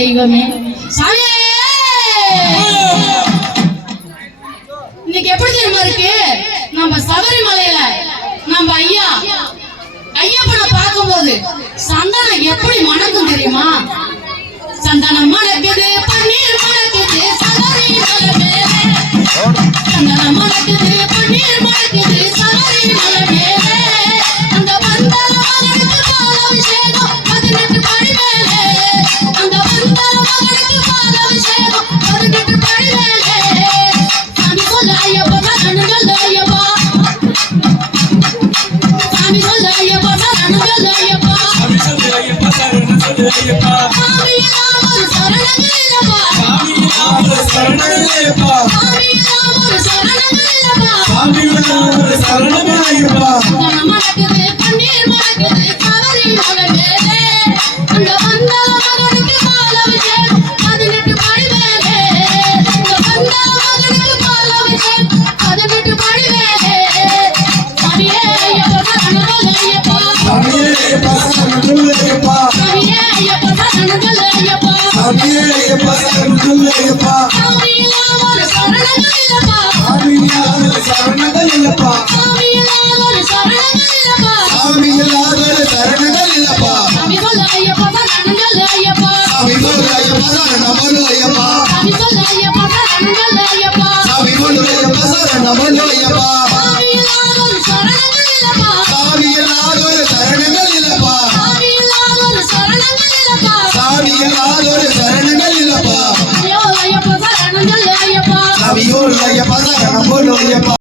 தெய்வமே சாமியே. இன்னைக்கு எப்படி தெரியுமா இருக்கு? நம்ம சபரிமலையில நம்ம ஐயப்பனை பார்க்கும்போது சந்தனம் எப்படி மணக்கும் தெரியுமா? சந்தனம் மணக்குது, பன்னீர் மணக்குது, சபரிமலை மேலே. சந்தனம் மணக்குது, பன்னீர் மணக்குது, சபரிமலை மேலே. அந்த பந்தல மகனுக்கு பாலாபிஷேகம் 18 படி மேலே. அந்த பந்தல மகனுக்கு பாலாபிஷேகம் 18 படி மேலே. சாமி சொல்ல ஐயப்பா, சரணம் சொல்ல ஐயப்பா. சாமி சொல்ல ஐயப்பா, சரணம் சொல்ல ஐயப்பா. சாமி சொல்ல ஐயப்பா, சரணம் சொல்ல ஐயப்பா. சாமி நாமம் சரணங்கள் இல்லப்பா. சாமி நாமம் சரணங்கள் இல்லப்பா. சாமி நாமம் சரணங்கள் இல்லப்பா. சாமி நாமம் சரணங்கள் இல்லப்பா. சந்தனம் மணக்குது, பன்னீர் மணக்குது, சபரிமலை மேலே. அந்த பந்தல மகனுக்கு பாலாபிஷேகம் 18 படி மேலே. அந்த பந்தல மகனுக்கு பாலாபிஷேகம் 18 படி மேலே. சாமியே ஐயப்பா, சரணம் சொல்ல ஐயப்பா. சாமியே ஐயப்பா, சரணம் சொல்ல ஐயப்பா. சாமியே ஐயப்பா, சரணம் சொல்ல ஐயப்பா. சாமியே ஐயப்பா, சரணம் சொல்ல ஐயப்பா. சாமி நாமம் சரணங்கள் இல்லப்பா. சாமி நாமம் சரணங்கள் இல்லப்பா. சாமி நாமம் சரணங்கள் இல்லப்பா. சாமி நாமம் சரணங்கள் இல்லப்பா. சாமி சொல்ல ஐயப்பா, சரணம் சொல்ல ஐயப்பா. சாமி சொல்ல ஐயப்பா, சரணம் சொல்ல ஐயப்பா. சாமி சொல்ல ஐயப்பா, சரணம் சொல்ல ஐயப்பா. சாமி சொல்ல ஐயப்பா, சரணம் சொல்ல ஐயப்பா. சாமி நாமம் சரணங்கள் இல்லப்பா. சாமி நாமம் சரணங்கள் இல்லப்பா. சாமி நாமம் சரணங்கள் இல்லப்பா. சாமி நாமம் சரணங்கள் இல்லப்பா. ஐயோ ஐயப்பா, சரணம் சொல்ல ஐயப்பா. சாமி சொல்ல ஐயப்பா, சரணம் சொல்ல ஐயப்பா.